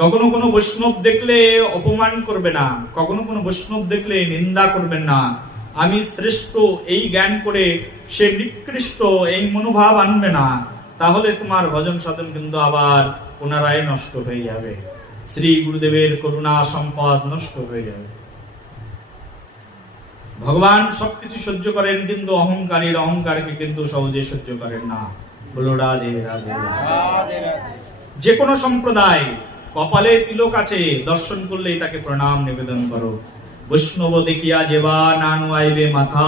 কখনো কোনো বৈষ্ণব দেখলে অপমান করবে না কখনো কোনো বৈষ্ণব দেখলে নিন্দা করবেন না। আমি শ্রেষ্ঠ এই জ্ঞান করে সে নিকৃষ্ট এই মনোভাব আনবে না। তাহলে তোমার ভজন সাধন কিন্তু আবার পুনরায় নষ্ট হয়ে যাবে। শ্রী গুরুদেবের করুণা সম্পদ নষ্ট হয়ে যাবে। ভগবান সবকিছু সহ্য করেন কিন্তু অহংকারীর অহংকারকে কিন্তু সহজে সহ্য করেন না। বলো রাধে। যে কোনো সম্প্রদায় কপালে তিলক আছে, দর্শন করলেই তাকে প্রণাম, নিবেদন করো। বৈষ্ণব দেখিয়া যেবা নানু আইবে মাথা,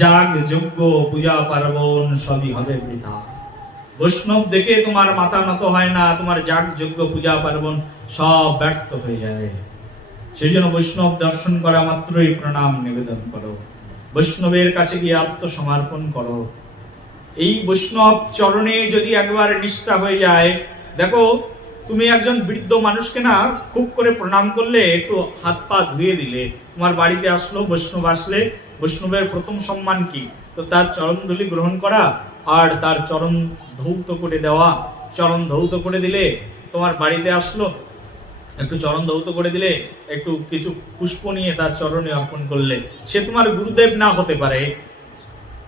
যাগ যজ্ঞ, পূজা পার্বণ সবই হবে বৃথা। বৈষ্ণব দেখে তোমার মাথা নত হয় না, তোমার যাগ যজ্ঞ, পূজা পার্বণ সব ব্যর্থ হয়ে যাবে সেই জন্য বৈষ্ণব দর্শন করা মাত্রই প্রণাম, নিবেদন করো। বৈষ্ণবের কাছে গিয়ে আত্মসমর্পণ করো। এই বৈষ্ণব চরণে যদি একবার নিষ্ঠা হয়ে যায়, দেখো তুমি একজন বৃদ্ধ মানুষকে না খুব করে প্রণাম করলে, একটু হাত পা ধুয়ে দিলে। তোমার বাড়িতে আসলো, বৈষ্ণব আসলে। বৈষ্ণবের প্রথম সম্মান কি? তো তার চরণ ধুলি গ্রহণ করা আর তার চরণ ধৌত করে দেওয়া। চরণ ধৌত করে দিলে তোমার বাড়িতে আসলো। একটু চরণ ধৌত করে দিলে, একটু কিছু পুষ্প নিয়ে তার চরণে অর্পণ করলে। সে তোমার গুরুদেব না হতে পারে।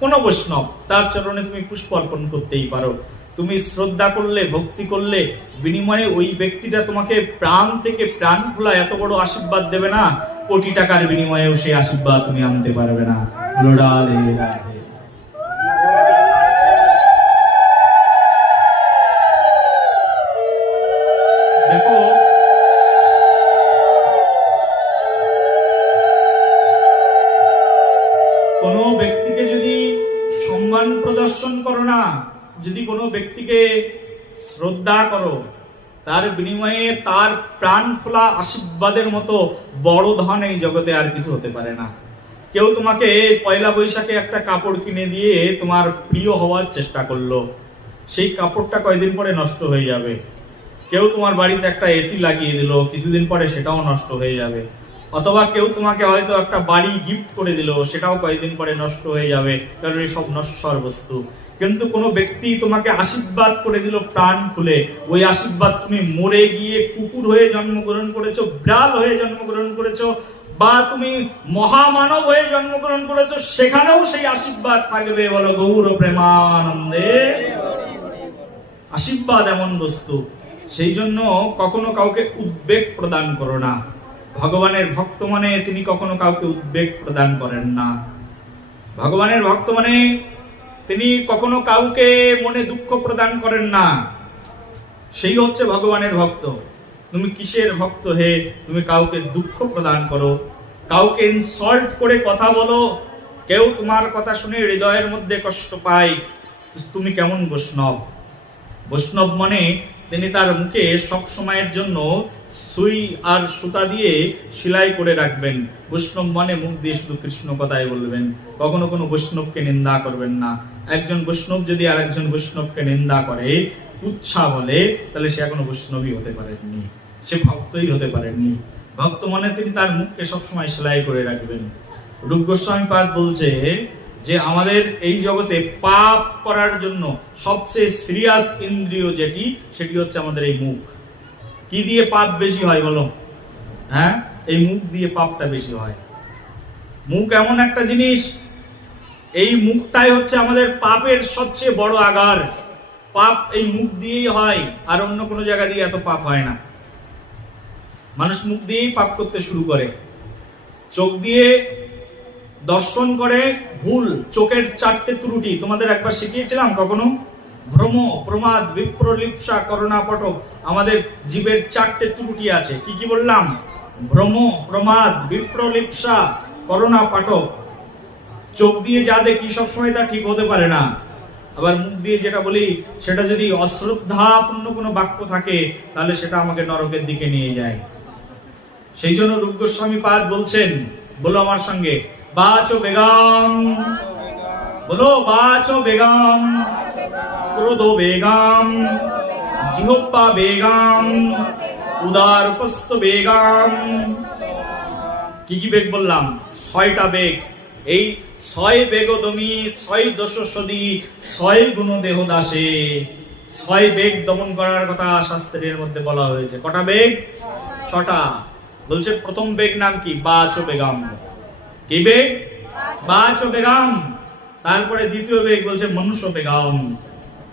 কোন বৈষ্ণব, তার চরণে তুমি পুষ্প অর্পণ করতেই পারো। তুমি শ্রদ্ধা করলে, ভক্তি করলে, বিনিময়ে ওই ব্যক্তিটা তোমাকে প্রাণ থেকে প্রাণ খোলা এত বড় আশীর্বাদ দেবে না কোটি টাকার বিনিময়েও সেই আশীর্বাদ তুমি আনতে পারবে না। দেখো, কোনো ব্যক্তিকে যদি সম্মান প্রদর্শন করো না যদি কোনো ব্যক্তিকে শ্রদ্ধা করো, তার বিনিময়ে তার প্রাণ খোলা আশীর্বাদের মতো বড় ধন এই জগতে আর কিছু হতে পারে না। কেউ তোমাকে পয়লা বৈশাখে একটা কাপড় কিনে দিয়ে তোমার প্রিয় হওয়ার চেষ্টা করল। সেই কাপড়টা কয়দিন পরে নষ্ট হয়ে যাবে। কেউ তোমার বাড়িতে একটা এসি লাগিয়ে দিল, কিছুদিন পরে সেটাও নষ্ট হয়ে যাবে। অথবা কেউ তোমাকে হয়তো একটা বাড়ি গিফট করে দিল, সেটাও কয়েকদিন পরে নষ্ট হয়ে যাবে। কারণ সব নশ্বর বস্তু। কিন্তু কোনো ব্যক্তি তোমাকে আশীর্বাদ করে দিল, প্রাণ খুলে। ওই আশীর্বাদ তুমি মরে গিয়ে কুকুর হয়ে জন্মগ্রহণ করেছ, বিড়াল হয়ে জন্মগ্রহণ করেছ, বা তুমি মহামানব হয়ে জন্মগ্রহণ করেছ, সেখানেও সেই আশীর্বাদ থাকবে বলো, গৌর প্রেমানন্দে। আশীর্বাদ এমন বস্তু, সেই জন্য কখনো কাউকে উদ্বেগ প্রদান করো না। ভগবানের ভক্ত মানে তিনি কখনো কাউকে উদ্বেগ প্রদান করেন না। ভগবানের ভক্ত মানে তিনি কখনো কাউকে মনে দুঃখ প্রদান করেন না। সেই হচ্ছে ভগবানের ভক্ত। তুমি কিসের ভক্ত হে? তুমি কাউকে দুঃখ প্রদান করো। কাউকে ইনসল্ট করে কথা বলো। কেউ তোমার কথা শুনে হৃদয়ের মধ্যে কষ্ট পায়। তুমি কেমন বৈষ্ণব? বৈষ্ণব মানে তিনি তার মুখে সব সময়ের জন্য সুই আর সুতা দিয়ে সেলাই করে রাখবেন। বৈষ্ণব মানে মুখ দিয়ে শুধু কৃষ্ণ কথাই বলবেন। কখনো কোনো বৈষ্ণবকে নিন্দা করবেন না। একজন বৈষ্ণব যদি আর একজন বৈষ্ণবকে নিন্দা করে উচ্ছা বলে, তাহলে সে এখনও বৈষ্ণবই হতে পারেননি। সে ভক্তই হতে পারেননি। ভক্ত মানে তিনি তার মুখকে সবসময় সেলাই করে রাখবেন। রূপ গোস্বামী পাদ বলছে যে, আমাদের এই জগতে পাপ করার জন্য সবচেয়ে সিরিয়াস ইন্দ্রিয় যেটি, সেটি হচ্ছে আমাদের এই মুখ। কি দিয়ে পাপ বেশি হয় বলো? হ্যাঁ? এই মুখ দিয়ে পাপটা বেশি হয়। মুখ এমন একটা জিনিস, এই মুখটাই হচ্ছে আমাদের পাপের সবচেয়ে বড় আগার পাপ এই মুখ দিয়েই হয়, আর অন্য কোনো জায়গা দিয়ে এত পাপ হয় না। মানুষ মুখ দিয়েই পাপ করতে শুরু করে। চোখ দিয়ে দর্শন করে ভুল, চোখের চারটে ত্রুটি। তোমাদের একবার শিখিয়েছিলাম কখনো? ভ্রম, প্রমাদ বিপ্রলিপসা করুণা, পটক আমাদের জীবের চারটে ত্রুটি আছে। কি কি বললাম? ভ্রম, প্রমাদ বিপ্রলিপসা করোনা পাঠক। চোখ দিয়ে যা দেখি সবসময় তা ঠিক হতে পারে না। আবার মুখ দিয়ে যেটা বলি, সেটা যদি অশ্রদ্ধাপূর্ণ কোনো বাক্য থাকে, তাহলে সেটা আমাকে নরকের দিকে নিয়ে যায়। সেই জন্য রূপ গোস্বামী পাদ বলছেন, বলো আমার সঙ্গে, বাচো বেগম। বলো, বাচো বেগম। ক্রোধ বেগম জিহ্বা বেগম উদার উপস্থ বেগম কি কি বেগ বললাম? ছয়টা বেগ। এই ছয় বেগদমি ছয় দোষ সদি ছয় গুণ দেহ দাসে। ছয় বেগ দমন করার কথা শাস্ত্রের মধ্যে বলা হয়েছে। কটা বেগ? ছটা। বলছে প্রথম বেগ নাম কি? বাচ বেগম। কি বেগ? বাচ বেগম। তারপরে দ্বিতীয় বেগ বলছে মনুষ্য বেগম।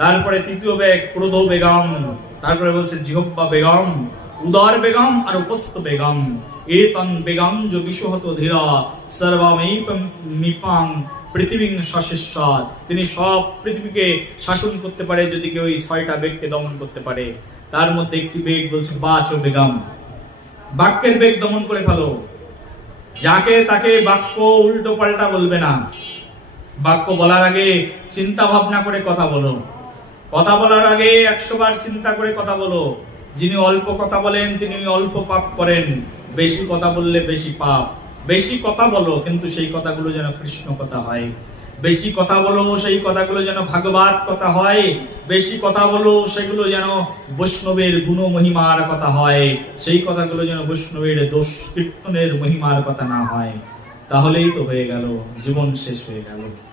তারপরে তৃতীয় বেগ, ক্রোধ বেগম। তারপরে বলছে জিহব্বা বেগম, উদার বেগম আর উপস্থ বেগম। এতন বেগম যে বিশ্বহত ধীরা, সর্বামেপম মিপাং পৃথিবীং শাসিস্বাদ তিনি সব পৃথিবীকে শাসন করতে পারে, যদি কেউ ওই ছয়টা বেগকে দমন করতে পারে। তার মধ্যে একটি বেগ বলছে, বাচ ও বেগম। বাক্যের বেগ দমন করে ফেলো। যাকে তাকে বাক্য উল্টো পাল্টা বলবে না। বাক্য বলার আগে চিন্তা ভাবনা করে কথা বলো। কথা বলার আগে একশো বার চিন্তা করে কথা বলো। যিনি অল্প কথা বলেন, তিনি অল্প পাপ করেন। বেশি কথা বললে বেশি পাপ। বেশি কথা বলো, কিন্তু সেই কথাগুলো যেন কৃষ্ণ কথা হয়। বেশি কথা বলো, সেই কথাগুলো যেন ভাগবত কথা হয়। বেশি কথা বলো, সেগুলো যেন বৈষ্ণবের গুণ মহিমার কথা হয়। সেই কথাগুলো যেন বৈষ্ণবের দোষ কীর্তনের মহিমার কথা না হয়। তাহলেই তো হয়ে গেল, জীবন শেষ হয়ে গেল।